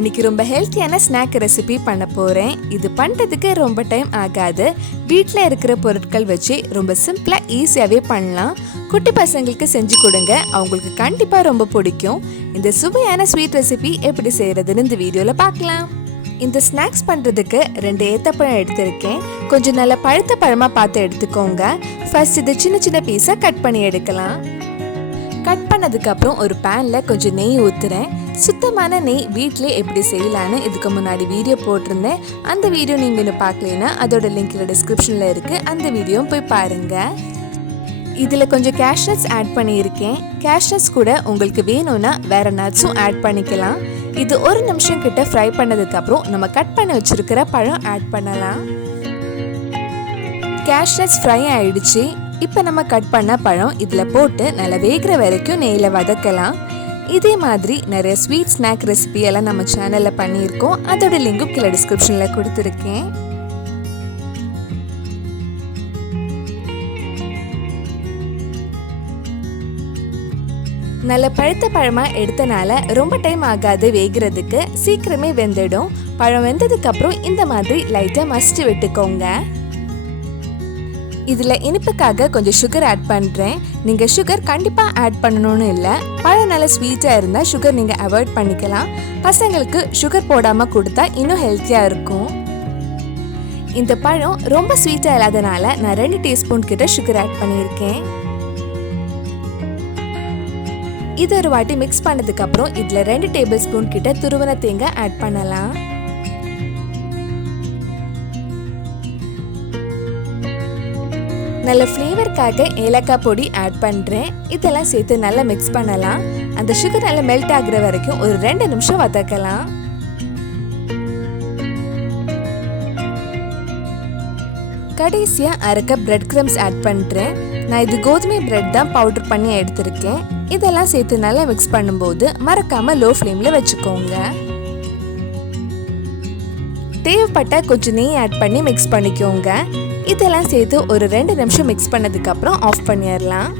இன்னைக்கு ரொம்ப ஹெல்த்தியான ஸ்நாக் ரெசிபி பண்ண போகிறேன். இது பண்ணுறதுக்கு ரொம்ப டைம் ஆகாது. வீட்டில் இருக்கிற பொருட்கள் வச்சு ரொம்ப சிம்பிளாக ஈஸியாகவே பண்ணலாம். குட்டி பசங்களுக்கு செஞ்சு கொடுங்க, அவங்களுக்கு கண்டிப்பாக ரொம்ப பிடிக்கும். இந்த சுவையான ஸ்வீட் ரெசிபி எப்படி செய்கிறதுன்னு இந்த வீடியோவில் பார்க்கலாம். இந்த ஸ்நாக்ஸ் பண்ணுறதுக்கு 2 ஏத்தப்பழம் எடுத்திருக்கேன். கொஞ்சம் நல்லா பழுத்த பழமாக பார்த்து எடுத்துக்கோங்க. ஃபர்ஸ்ட் இது சின்ன சின்ன பீஸாக கட் பண்ணி எடுக்கலாம். கட் பண்ணதுக்கப்புறம் ஒரு பேனில் கொஞ்சம் நெய் ஊற்றுறேன். சுத்தமான நெய் வீட்டிலே எப்படி செய்யலான்னு இதுக்கு முன்னாடி வீடியோ போட்டிருந்தேன். அந்த வீடியோ நீங்கள் இன்னும் பார்க்கலைன்னா அதோட லிங்க் டிஸ்கிரிப்ஷனில் இருக்குது, அந்த வீடியோவும் போய் பாருங்கள். இதில் கொஞ்சம் கேஷ்நட்ஸ் ஆட் பண்ணியிருக்கேன். கேஷ்நட்ஸ் கூட உங்களுக்கு வேணும்னா வேறு நட்ஸும் ஆட் பண்ணிக்கலாம். இது 1 நிமிஷம் கிட்ட ஃப்ரை பண்ணதுக்கப்புறம் நம்ம கட் பண்ணி வச்சுருக்கிற பழம் ஆட் பண்ணலாம். கேஷ்நட்ஸ் ஃப்ரை ஆயிடுச்சு. இப்போ நம்ம கட் பண்ண பழம் இதில் போட்டு நல்லா வேகிற வரைக்கும் நெய்யில் வதக்கலாம். இதே மாதிரி நிறைய ஸ்வீட் ஸ்நாக் ரெசிபி எல்லாம் நம்ம சேனலில் பண்ணியிருக்கோம். அதோட லிங்கும் கீழே டிஸ்கிரிப்ஷனில் கொடுத்துருக்கேன். நல்ல பழுத்த பழமாக எடுத்தனால ரொம்ப டைம் ஆகாது வேகிறதுக்கு, சீக்கிரமே வெந்துடும். பழம் வெந்ததுக்கப்புறம் இந்த மாதிரி லைட்டாக மசிச்சு விட்டுக்கோங்க. இதில் இனிப்புக்காக கொஞ்சம் சுகர் ஆட் பண்ணுறேன். நீங்கள் சுகர் கண்டிப்பாக ஆட் பண்ணணும்னு இல்லை. பழம் நல்லா ஸ்வீட்டாக இருந்தால் சுகர் நீங்கள் அவாய்ட் பண்ணிக்கலாம். பசங்களுக்கு சுகர் போடாமல் கொடுத்தா இன்னும் ஹெல்த்தியாக இருக்கும். இந்த பழம் ரொம்ப ஸ்வீட்டாக இல்லாதனால நான் 2 டீஸ்பூன் கிட்ட சுகர் ஆட் பண்ணியிருக்கேன். இது ஒரு வாட்டி மிக்ஸ் பண்ணதுக்கப்புறம் இதில் 2 டேபிள் ஸ்பூன் கிட்ட துருவன தேங்காய் ஆட் பண்ணலாம். நல்ல ஃப்ளேவருக்காக ஏலக்காய் பொடி ஆட் பண்ணுறேன். இதெல்லாம் சேர்த்து நல்லா மிக்ஸ் பண்ணலாம். அந்த சுகர் நல்லா மெல்ட் ஆகுற வரைக்கும் ஒரு 2 நிமிஷம் வதக்கலாம். கடைசியாக 1/2 கப் பிரெட் கிரம்ஸ் ஆட் பண்ணுறேன். நான் இது கோதுமை பிரெட் தான் பவுடர் பண்ணி எடுத்திருக்கேன். இதெல்லாம் சேர்த்து நல்லா மிக்ஸ் பண்ணும்போது மறக்காமல் லோ ஃப்ளேமில் வச்சுக்கோங்க. தேவைப்பட்ட கொஞ்சம் நெய் ஆட் பண்ணி மிக்ஸ் பண்ணிக்கோங்க. இதெல்லாம் சேர்த்து ஒரு 2 நிமிஷம் மிக்ஸ் பண்ணதுக்கப்புறம் ஆஃப் பண்ணிடலாம்.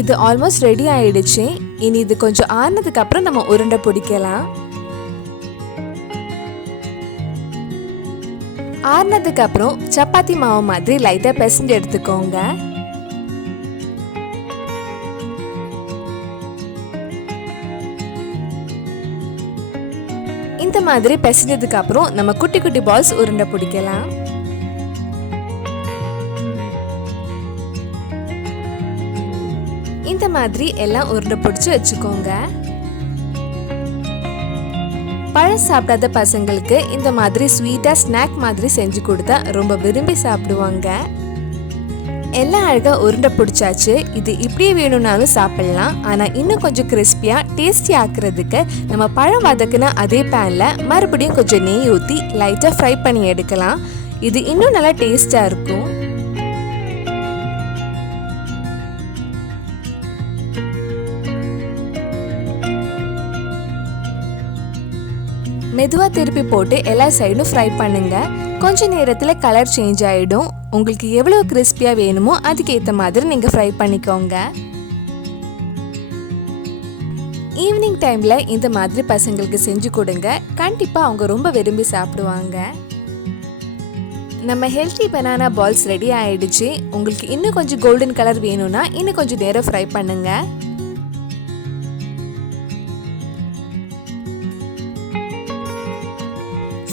இது ஆல்மோஸ்ட் ரெடி ஆயிடுச்சு. இனி இது கொஞ்சம் ஆறுனதுக்கப்புறம் நம்ம உருண்டை பிடிக்கலாம். ஆறுனதுக்கப்புறம் சப்பாத்தி மாவு மாதிரி லைட்டாக பிசைஞ்சு எடுத்துக்கோங்க. இந்த மாதிரி பிசைஞ்சதுக்கு அப்புறம் நம்ம குட்டி குட்டி பால்ஸ் உருண்டை பிடிக்கலாம். இந்த மாதிரி எல்லாம் உருண்டை பிடிச்சி வச்சுக்கோங்க. பழம் சாப்பிடாத பசங்களுக்கு இந்த மாதிரி ஸ்வீட்டா ஸ்நாக் மாதிரி செஞ்சு கொடுத்தா ரொம்ப விரும்பி சாப்பிடுவாங்க. எல்லாம் அழகா உருண்டை பிடிச்சாச்சு. இது இப்படியே வேணும்னாலும் சாப்பிடலாம். ஆனால் இன்னும் கொஞ்சம் கிறிஸ்பியாக டேஸ்டி ஆக்குறதுக்கு நம்ம பழம் வதக்குனா அதே பேனில் மறுபடியும் கொஞ்சம் நெய் ஊற்றி லைட்டாக ஃப்ரை பண்ணி எடுக்கலாம். இது இன்னும் நல்லா டேஸ்டாக இருக்கும். மெதுவாக திருப்பி போட்டு எல்லா சைடும் ஃப்ரை பண்ணுங்க. கொஞ்ச நேரத்தில் கலர் சேஞ்ச் ஆகிடும். உங்களுக்கு எவ்வளோ கிறிஸ்பியாக வேணுமோ அதுக்கேற்ற மாதிரி நீங்கள் ஃப்ரை பண்ணிக்கோங்க. ஈவினிங் டைமில் இந்த மாதிரி பசங்களுக்கு செஞ்சு கொடுங்க. கண்டிப்பாக அவங்க ரொம்ப விரும்பி சாப்பிடுவாங்க. நம்ம ஹெல்த்தி பனானா பால்ஸ் ரெடி ஆயிடுச்சு. உங்களுக்கு இன்னும் கொஞ்சம் கோல்டன் கலர் வேணும்னா இன்னும் கொஞ்சம் நேரம் ஃப்ரை பண்ணுங்க.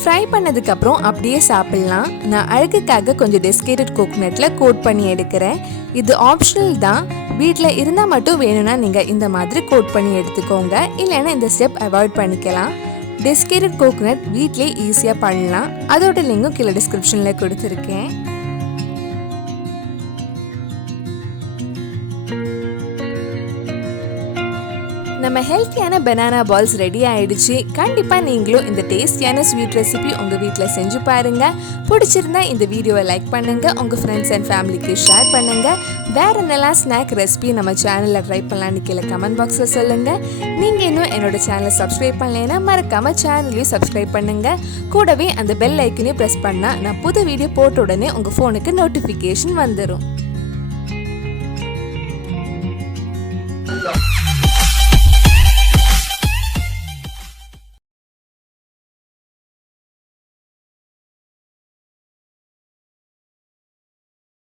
ஃப்ரை பண்ணதுக்கப்புறம் அப்படியே சாப்பிட்லாம். நான் அழகுக்காக கொஞ்சம் டெசிகேட்டட் கோகோனட்டில் கோட் பண்ணி எடுக்கிறேன். இது ஆப்ஷனல் தான். வீட்டில் இருந்தால் மட்டும் வேணும்னா நீங்கள் இந்த மாதிரி கோட் பண்ணி எடுத்துக்கோங்க. இல்லைன்னா இந்த ஸ்டெப் அவாய்ட் பண்ணிக்கலாம். டெசிகேட்டட் கோகோனட் வீட்டிலே ஈஸியாக பண்ணலாம். அதோட லிங்கும் கீழே டிஸ்கிரிப்ஷனில் கொடுத்துருக்கேன். நம்ம ஹெல்த்தியான பனானா பால்ஸ் ரெடி ஆயிடுச்சு. கண்டிப்பாக நீங்களும் இந்த டேஸ்டியான ஸ்வீட் ரெசிபி உங்கள் வீட்டில் செஞ்சு பாருங்கள். பிடிச்சிருந்தா இந்த வீடியோவை லைக் பண்ணுங்கள், உங்கள் ஃப்ரெண்ட்ஸ் அண்ட் ஃபேமிலிக்கு ஷேர் பண்ணுங்கள். வேறு என்னெல்லாம் ஸ்நாக் ரெசிபி நம்ம சேனலில் ட்ரை பண்ணலான்னு கீழே கமெண்ட் பாக்ஸில் சொல்லுங்கள். நீங்கள் இன்னும் என்னோட சேனலை சப்ஸ்கிரைப் பண்ணலைன்னா மறக்காமல் சேனலையும் சப்ஸ்கிரைப் பண்ணுங்கள். கூடவே அந்த பெல் ஐக்கனையும் ப்ரெஸ் பண்ணால் நான் புது வீடியோ போட்ட உடனே உங்கள் ஃபோனுக்கு நோட்டிஃபிகேஷன் வந்துடும்.